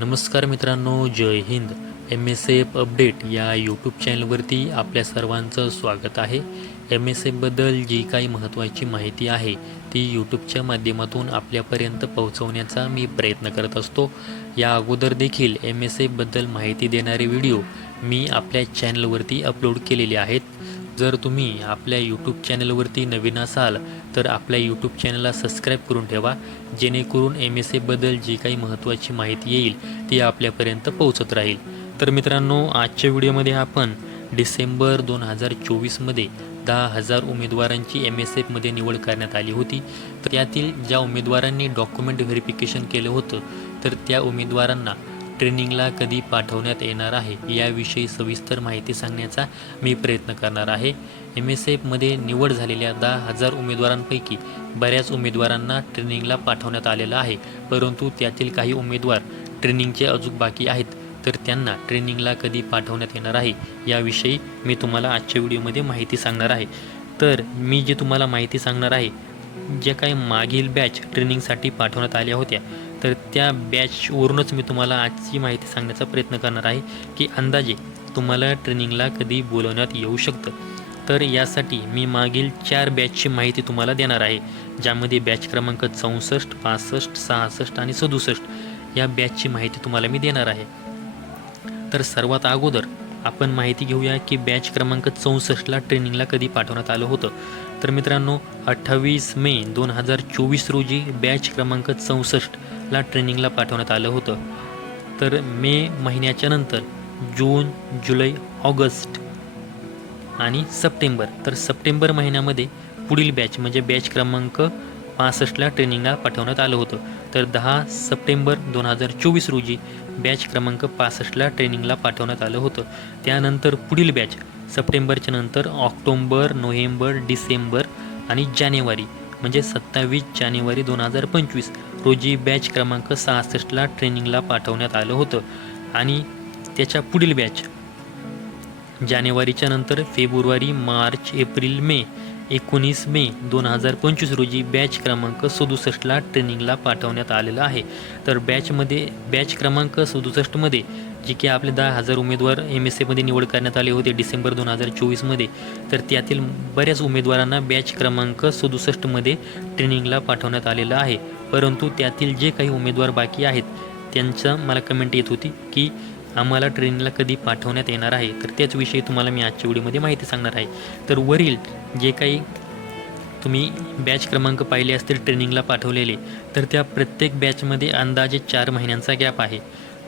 नमस्कार मित्रांनो जय हिंद. एम एस एफ अपडेट या यूट्यूब चॅनलवरती आपल्या सर्वांचं स्वागत आहे. एम एस एफबद्दल जी काही महत्त्वाची माहिती आहे ती यूट्यूबच्या माध्यमातून आपल्यापर्यंत पोहोचवण्याचा मी प्रयत्न करत असतो. या अगोदर देखील एम एस एफबद्दल माहिती देणारे व्हिडिओ मी आपल्या चॅनलवरती अपलोड केलेले आहेत. जर तुम्ही आपल्या यूट्यूब चॅनलवरती नवीन असाल तर आपल्या यूट्यूब चॅनलला सबस्क्राईब करून ठेवा. जेणेकरून एम एस एबद्दल जी काही महत्त्वाची माहिती येईल ती आपल्यापर्यंत पोहोचत राहील. तर मित्रांनो आजच्या व्हिडिओमध्ये आपण डिसेंबर दोन हजार चोवीसमध्ये दहा हजार उमेदवारांची एम एस एफमध्ये निवड करण्यात आली होती. तर त्यातील ज्या उमेदवारांनी डॉक्युमेंट व्हेरिफिकेशन केलं होतं तर त्या उमेदवारांना ट्रेनिंगला कधी पाठवण्यात येणार आहे याविषयी सविस्तर माहिती सांगण्याचा मी प्रयत्न करणार आहे. एम एस एफमध्ये निवड झालेल्या दहा हजार उमेदवारांपैकी बऱ्याच उमेदवारांना ट्रेनिंगला पाठवण्यात आलेलं आहे परंतु त्यातील काही उमेदवार ट्रेनिंगचे अजून बाकी आहेत तर त्यांना ट्रेनिंगला कधी पाठवण्यात येणार आहे याविषयी मी तुम्हाला आजच्या व्हिडिओमध्ये माहिती सांगणार आहे. तर मी जे तुम्हाला माहिती सांगणार आहे ज्या काही मागील बॅच ट्रेनिंगसाठी पाठवण्यात आल्या होत्या तर त्या बॅचवरूनच मी तुम्हाला आजची माहिती सांगण्याचा प्रयत्न करणार आहे की अंदाजे तुम्हाला ट्रेनिंगला कधी बोलवण्यात येऊ शकतं. तर यासाठी मी मागील चार बॅचची माहिती तुम्हाला देणार आहे ज्यामध्ये बॅच क्रमांक चौसष्ट पासष्ट सहासष्ट आणि सदुसष्ट या बॅचची माहिती तुम्हाला मी देणार आहे. तर सर्वात अगोदर आपण माहिती घेऊया की बॅच क्रमांक चौसष्टला ट्रेनिंगला कधी पाठवण्यात आलं होतं. तर मित्रांनो अठ्ठावीस मे दोन हजार चोवीस रोजी बॅच क्रमांक चौसष्टला ट्रेनिंगला पाठवण्यात आलं होतं. तर मे महिन्याच्या नंतर जून जुलै ऑगस्ट आणि सप्टेंबर तर सप्टेंबर महिन्यामध्ये पुढील बॅच म्हणजे बॅच क्रमांक पासष्टला ट्रेनिंगला पाठवण्यात आलं होतं. तर दहा सप्टेंबर दोन हजार चोवीस रोजी बॅच क्रमांक पासष्टला ट्रेनिंगला पाठवण्यात आलं होतं. त्यानंतर पुढील बॅच सप्टेंबरच्या नंतर ऑक्टोंबर नोव्हेंबर डिसेंबर आणि जानेवारी म्हणजे सत्तावीस जानेवारी दोन हजार पंचवीस रोजी बॅच क्रमांक सहासष्टला ट्रेनिंगला पाठवण्यात आलं होतं. आणि त्याच्या पुढील बॅच जानेवारीच्या नंतर फेब्रुवारी मार्च एप्रिल मे एकोणीस मे दोन हजार पंचवीस रोजी बॅच क्रमांक सदुसष्टला ट्रेनिंगला पाठवण्यात आलेलं आहे. तर बॅचमध्ये बॅच क्रमांक सदुसष्टमध्ये जे की आपले दहा हजार उमेदवार एम एस एमध्ये निवड करण्यात आले होते डिसेंबर दोन हजार चोवीसमध्ये तर त्यातील बऱ्याच उमेदवारांना बॅच क्रमांक सदुसष्टमध्ये ट्रेनिंगला पाठवण्यात आलेलं आहे. परंतु त्यातील जे काही उमेदवार बाकी आहेत त्यांचं मला कमेंट येत होती की आम्हाला ट्रेनिंगला कधी पाठवण्यात येणार आहे तर त्याचविषयी तुम्हाला मी आजच्या व्हिडिओमध्ये माहिती सांगणार आहे. तर वरील जे काही तुम्ही बॅच क्रमांक पाहिले असतील ट्रेनिंगला पाठवलेले तर त्या प्रत्येक बॅचमध्ये अंदाजे चार महिन्यांचा गॅप आहे.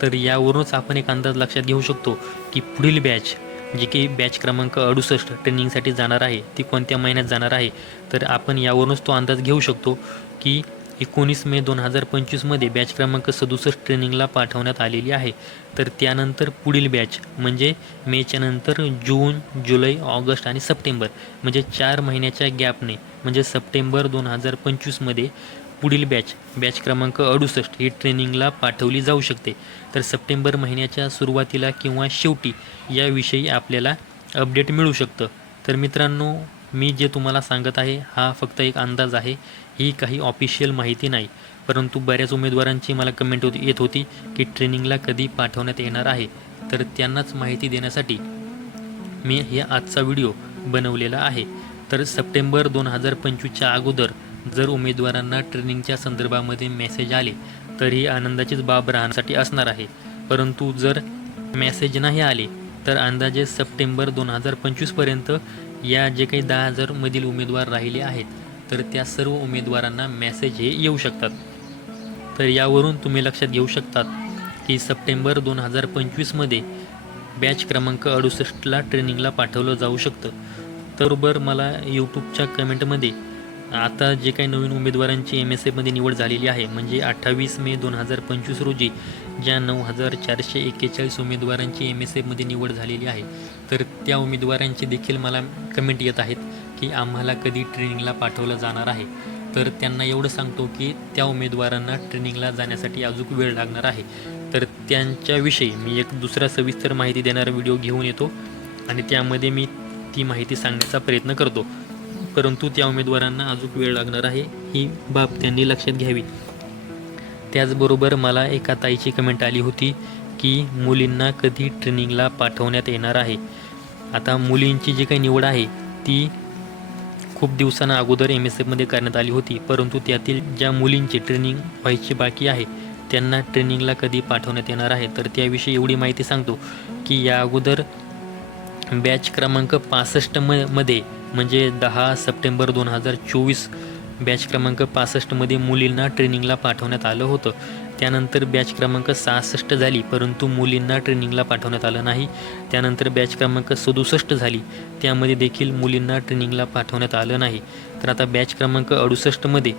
तर यावरूनच आपण एक अंदाज लक्षात घेऊ शकतो की पुढील बॅच जी की बॅच क्रमांक अडुसष्ट ट्रेनिंगसाठी जाणार आहे ती कोणत्या महिन्यात जाणार आहे तर आपण यावरूनच तो अंदाज घेऊ शकतो की एकोणीस मे दोन हजार पंचवीसमध्ये बॅच क्रमांक सदुसष्ट ट्रेनिंगला पाठवण्यात आलेली आहे. तर त्यानंतर पुढील बॅच म्हणजे मेच्या नंतर जून जुलै ऑगस्ट आणि सप्टेंबर म्हणजे चार महिन्याच्या गॅपने म्हणजे सप्टेंबर दोन हजार पंचवीसमध्ये पुढील बॅच बॅच क्रमांक अडुसष्ट ही ट्रेनिंगला पाठवली जाऊ शकते. तर सप्टेंबर महिन्याच्या सुरुवातीला किंवा शेवटी याविषयी आपल्याला अपडेट मिळू शकतं. तर मित्रांनो मी जे तुम्हाला सांगत आहे हा फक्त एक अंदाज आहे. ही काही ऑफिशियल माहिती नाही. परंतु बऱ्याच उमेदवारांची मला कमेंट होती येत होती की ट्रेनिंगला कधी पाठवण्यात येणार आहे. तर त्यांनाच माहिती देण्यासाठी मी हे आजचा व्हिडिओ बनवलेला आहे. तर सप्टेंबर दोन हजार पंचवीसच्या अगोदर जर उमेदवारांना ट्रेनिंगच्या संदर्भामध्ये मेसेज आले तर ही आनंदाचीच बाब राहण्यासाठी असणार आहे. परंतु जर मेसेज नाही आले तर अंदाजे सप्टेंबर दोन हजार पंचवीसपर्यंत या जे काही दहा हजारमधील उमेदवार राहिले आहेत तर त्या सर्व उमेदवारांना मेसेज हे येऊ शकतात. तर यावरून तुम्ही लक्षात घेऊ शकतात की सप्टेंबर दोन हजार पंचवीसमध्ये बॅच क्रमांक अडुसष्टला ट्रेनिंगला पाठवलं जाऊ शकतं. तर बरोबर मला यूट्यूबच्या कमेंटमध्ये आता जे काही नवीन उमेदवारांची एम एस एमध्ये निवड झालेली आहे म्हणजे अठ्ठावीस मे दोन हजार पंचवीस रोजी ज्या नऊ हजार चारशे एक्केचाळीस उमेदवारांची एम एस एमध्ये निवड झालेली आहे तर त्या उमेदवारांची देखील मला कमेंट येत आहेत. की आम्हाला कधी ट्रेनिंगला पाठवलं जाणार आहे. तर त्यांना एवढं सांगतो की त्या उमेदवारांना ट्रेनिंगला जाण्यासाठी अजून वेळ लागणार आहे. तर त्यांच्याविषयी मी एक दुसरा सविस्तर माहिती देणारा व्हिडिओ घेऊन येतो आणि त्यामध्ये मी ती माहिती सांगण्याचा प्रयत्न करतो. परंतु त्या उमेदवारांना अजून वेळ लागणार आहे ही बाब त्यांनी लक्षात घ्यावी. त्याचबरोबर मला एका ताईची कमेंट आली होती की मुलींना कधी ट्रेनिंगला पाठवण्यात येणार आहे. आता मुलींची जी काही निवड आहे ती खूप दिवसांना अगोदर एम एस एफमध्ये करण्यात आली होती परंतु त्यातील ज्या मुलींची ट्रेनिंग व्हायची बाकी आहे त्यांना ट्रेनिंगला कधी पाठवण्यात येणार आहे? तर त्याविषयी एवढी माहिती सांगतो की या अगोदर बॅच क्रमांक पासष्ट म मध्ये म्हणजे दहा सप्टेंबर दोन हजार चोवीस बॅच क्रमांक पासष्टमध्ये मुलींना ट्रेनिंगला पाठवण्यात आलं होतं. त्यानंतर बॅच क्रमांक सहासष्ट झाली परंतु मुलींना ट्रेनिंगला पाठवण्यात आलं नाही. त्यानंतर बॅच क्रमांक सदुसष्ट झाली त्यामध्ये देखील मुलींना ट्रेनिंगला पाठवण्यात आलं नाही. तर आता बॅच क्रमांक अडुसष्टमध्ये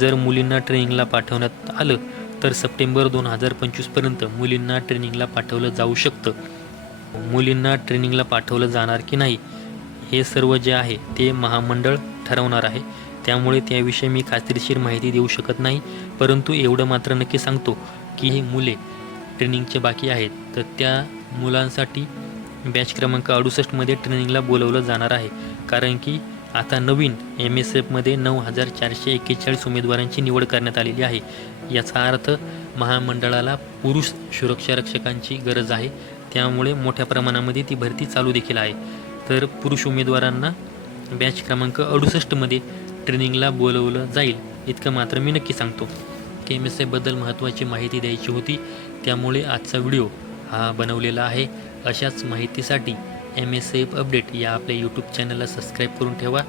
जर मुलींना ट्रेनिंगला पाठवण्यात आलं तर सप्टेंबर दोन हजार पंचवीसपर्यंत मुलींना ट्रेनिंगला पाठवलं जाऊ शकतं. मुलींना ट्रेनिंगला पाठवलं जाणार की नाही हे सर्व जे आहे ते महामंडळ ठरवणार आहे. त्यामुळे त्याविषयी मी खात्रीशीर माहिती देऊ शकत नाही परंतु एवढं मात्र नक्की सांगतो की ही मुले ट्रेनिंगचे बाकी आहेत. तर त्या मुलांसाठी बॅच क्रमांक अडुसष्टमध्ये ट्रेनिंगला बोलवलं जाणार आहे. कारण की आता नवीन एम एस एफमध्ये नऊ हजार चारशे एक्केचाळीस उमेदवारांची निवड करण्यात आलेली आहे. याचा अर्थ महामंडळाला पुरुष सुरक्षा रक्षकांची गरज आहे. त्यामुळे मोठ्या प्रमाणामध्ये ती भरती चालू देखील आहे. तर पुरुष उमेदवारांना बॅच क्रमांक अडुसष्टमध्ये ट्रेनिंगला बोलवलं जाईल इतकं मात्र मी नक्की सांगतो. के एम एस एबद्दल महत्त्वाची माहिती द्यायची होती त्यामुळे आजचा व्हिडिओ हा बनवलेला आहे. अशाच माहितीसाठी एम एस एफ अपडेट या आपल्या यूट्यूब चॅनलला सबस्क्राईब करून ठेवा.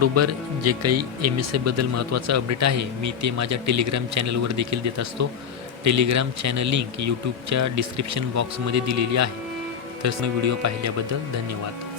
बरोबर जे काही एम एस एफबद्दल महत्त्वाचं अपडेट आहे मी ते माझ्या टेलिग्राम चॅनलवर देखील देत असतो. टेलिग्राम चॅनल लिंक यूट्यूबच्या डिस्क्रिप्शन बॉक्समध्ये दिलेली आहे. तर व्हिडिओ पाहिल्याबद्दल धन्यवाद.